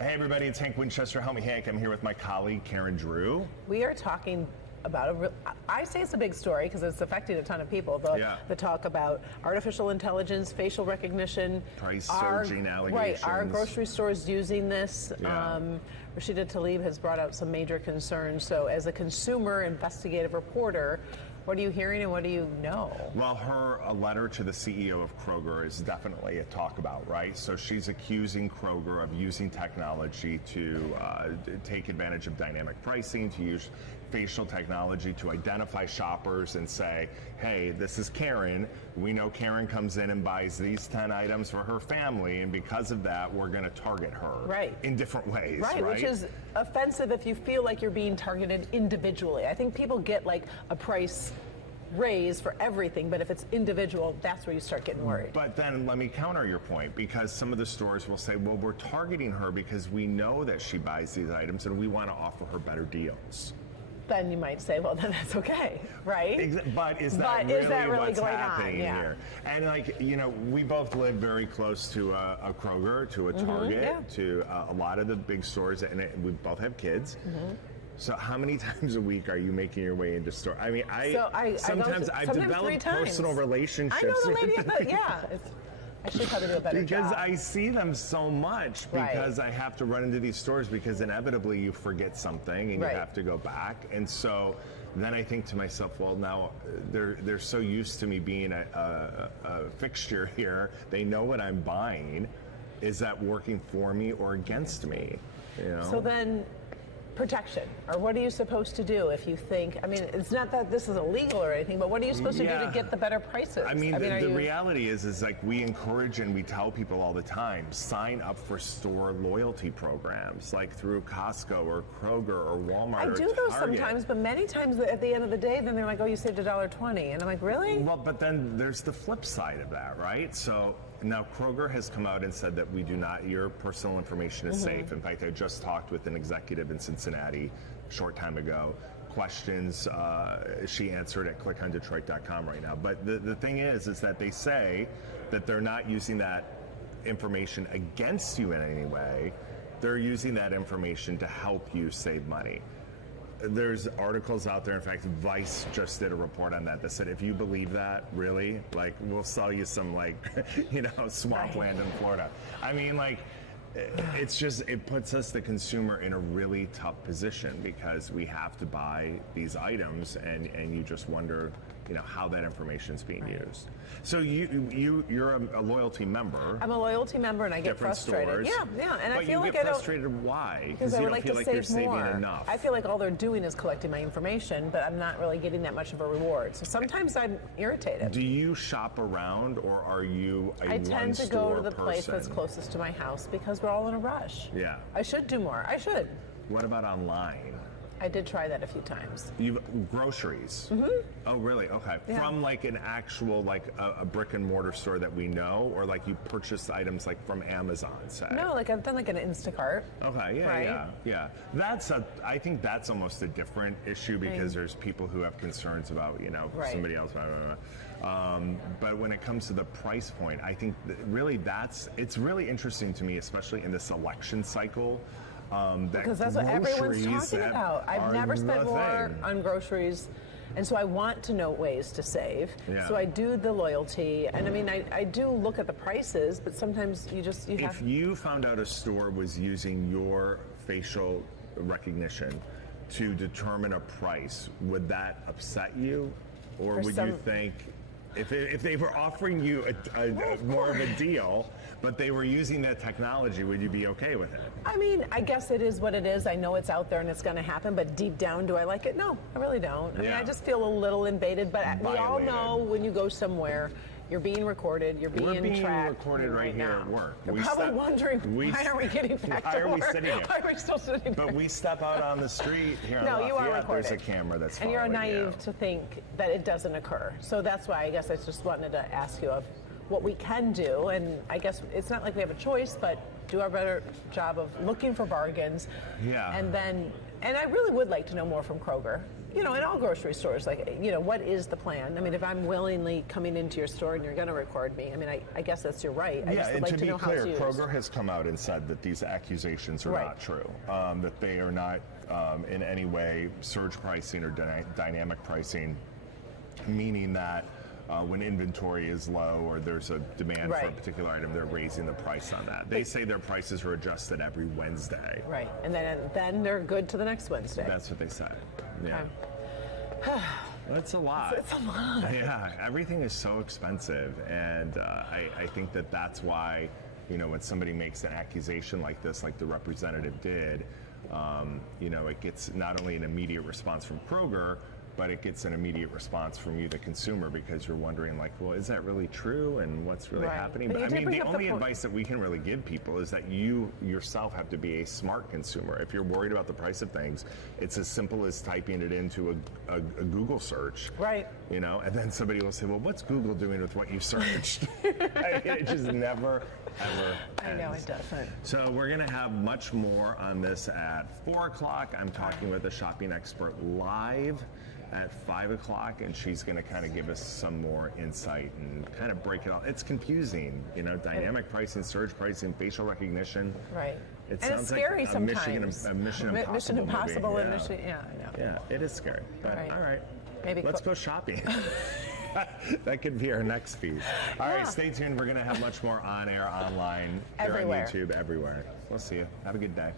Hey everybody, it's Hank Winchester. Help me, Hank. I'm here with my colleague Karen Drew. We are talking about I say it's a big story because it's affecting a ton of people. The talk about artificial intelligence, facial recognition, price surging allegations. Right, are grocery stores using this? Yeah. Rashida Tlaib has brought out some major concerns. So, as a consumer investigative reporter, what are you hearing and what do you know? Well, a letter to the CEO of Kroger is definitely a talk about, right? So she's accusing Kroger of using technology to take advantage of dynamic pricing, to use facial technology to identify shoppers and say, hey, this is Karen. We know Karen comes in and buys these 10 items for her family, and because of that, we're going to target her in different ways. Right, which is offensive if you feel like you're being targeted individually. I think people get like a price raise for everything, but if it's individual, that's where you start getting worried. But then let me counter your point, because some of the stores will say, well, we're targeting her because we know that she buys these items and we want to offer her better deals. Then you might say, well, then that's okay, right? But is that really what's happening here? And like, you know, we both live very close to a Kroger, to a Target, to a lot of the big stores, and we both have kids. So how many times a week are you making your way into store? I mean, sometimes I've developed personal relationships. I know the lady, I should probably do a better job. Because I see them so much, because I have to run into these stores, because inevitably you forget something and you have to go back. And so then I think to myself, well, now they're so used to me being a fixture here. They know what I'm buying. Is that working for me or against me? You know? So then, protection, or what are you supposed to do if you think, I mean, it's not that this is illegal or anything, but what are you supposed to do to get the better prices? I mean, the reality is like we encourage and we tell people all the time, sign up for store loyalty programs, like through Costco or Kroger or Walmart or Target. I do those sometimes, but many times at the end of the day, then they're like, oh, you saved $1.20. And I'm like, really? Well, but then there's the flip side of that, right? So now Kroger has come out and said that your personal information is safe. In fact, I just talked with an executive in Cincinnati a short time ago. Questions she answered at clickondetroit.com right now. But the thing is that they say that they're not using that information against you in any way. They're using that information to help you save money. There's articles out there, in fact, Vice just did a report on that said, if you believe that, really, like, we'll sell you some, like, swampland in Florida. I mean, like, it puts us, the consumer, in a really tough position, because we have to buy these items, and you just wonder, how that information is being used. So you're a loyalty member. I'm a loyalty member, and I get frustrated. Stores, and I feel like I don't. But you get frustrated. Why? Because I would like to save more. Enough. I feel like all they're doing is collecting my information, but I'm not really getting that much of a reward. So sometimes I'm irritated. Do you shop around, or are you a one-store person? I tend to go to the place that's closest to my house because we're all in a rush. Yeah. I should do more. I should. What about online? I did try that a few times. Groceries? Oh, really? Okay. Yeah. From like an actual, like a brick and mortar store that we know, or like you purchase items like from Amazon, say? No, like I've done like an Instacart. Okay, yeah. I think that's almost a different issue, because there's people who have concerns about, somebody else. But when it comes to the price point, I think it's really interesting to me, especially in this election cycle. Because that's what everyone's talking about. I've never spent more on groceries, and so I want to know ways to save. Yeah. So I do the loyalty, and I mean, I do look at the prices, but sometimes you have. If you found out a store was using your facial recognition to determine a price, would that upset you, or would you think? If they were offering you more of a deal, but they were using that technology, would you be okay with it? I mean, I guess it is what it is. I know it's out there and it's going to happen, but deep down, do I like it? No, I really don't. I mean, I just feel a little invaded, but we all know when you go somewhere, you're being recorded, you're being tracked. We're being recorded right here at work. You're probably wondering, why are we getting back to work? Why are we sitting here? Why are we still sitting here? But we step out on the street here in Lafayette, you are recorded. There's a camera that's following you. And you're naive to think that it doesn't occur. So that's why I guess I just wanted to ask you of what we can do. And I guess it's not like we have a choice, but do our better job of looking for bargains. Yeah. And I really would like to know more from Kroger. In all grocery stores, what is the plan? I mean, if I'm willingly coming into your store and you're going to record me, I mean, I guess that's your right. I just would like to know how it's used. Kroger has come out and said that these accusations are not true, that they are not in any way surge pricing or dynamic pricing, meaning that when inventory is low or there's a demand for a particular item, they're raising the price on that. They say their prices are adjusted every Wednesday. Right, and then they're good to the next Wednesday. That's what they said. Yeah. That's a lot. It's a lot. Yeah, everything is so expensive, and I think that's why, when somebody makes an accusation like this, like the representative did, it gets not only an immediate response from Kroger, but it gets an immediate response from you, the consumer, because you're wondering, well, is that really true, and what's really happening? But I mean, the only advice that we can really give people is that you yourself have to be a smart consumer. If you're worried about the price of things, it's as simple as typing it into a Google search. Right. And then somebody will say, well, what's Google doing with what you searched? It just never, ever ends. I know, it doesn't. So we're going to have much more on this at 4 o'clock. I'm talking with a shopping expert live at 5 o'clock, and she's going to kind of give us some more insight and kind of break it all. It's confusing, dynamic pricing, surge pricing, facial recognition. Right. It and sounds it's scary like sometimes. a Mission Impossible Mission Impossible movie. and Mission, I know. Yeah, it is scary. But all right. Maybe let's go shopping. That could be our next feed. All right, stay tuned. We're going to have much more on air, online, everywhere. here on YouTube, everywhere. We'll see you. Have a good day.